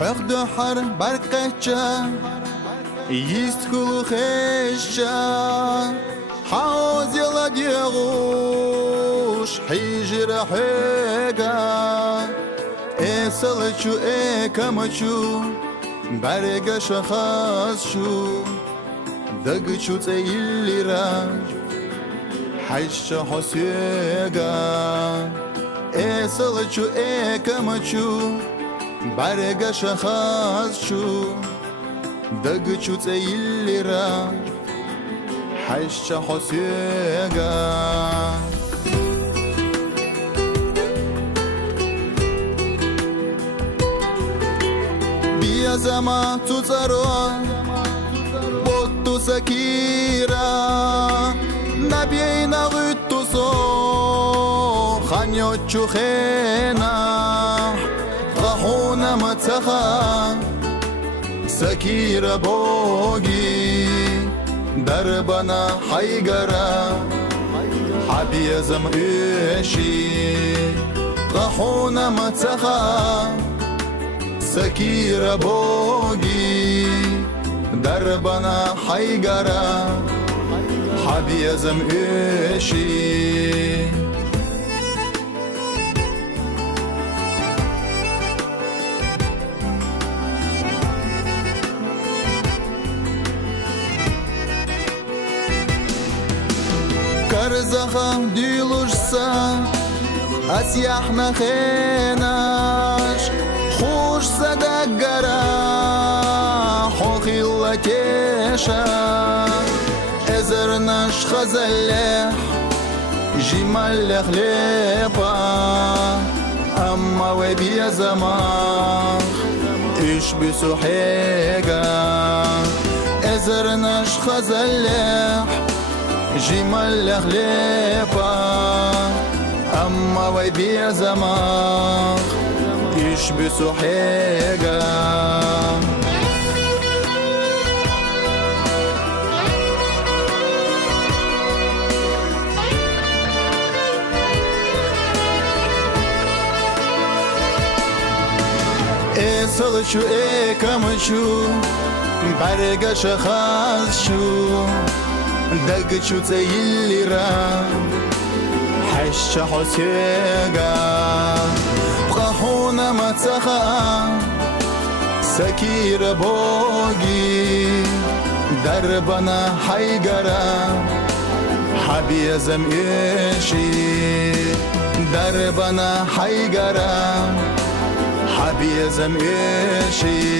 حقد حر برقچه یست کلوخشه حوز یلا دیغوش حیجر حقا اسلچو اکمچو برگش خاص شو دقچو تیلی را حیش حسیگا اسلچو اکمچو برگش خاص شو دقچو تیلی را حیش حسیگا بیا زما تو زرو بوتو سکیرا نبینا غیتو سو خانیو چو خینا غخونا متخا سکیرا بوگی دربنا حیگرا حبیزم ایشی غخونا متخا سکیرا بوگی دربنا حیگرا حبیزم ایشی کرزخا دیلوشسا اسیحنا خیناش خوش صدقرا حوخي اللتيشا ازرناش خزلح جمال خليبا اما وبيا زمان ايش بسوحيقا ازرناش خزلح جمال خليبا اما وبيا زمان ايش بسوحيقا صلشو كمشو برقش خاص شو دقشو تيلي را حش حسيقا بخونا متخا سكير بوغي دربنا حيقرا حبيزم ايشي دربنا حيقرا حبيزم ايشي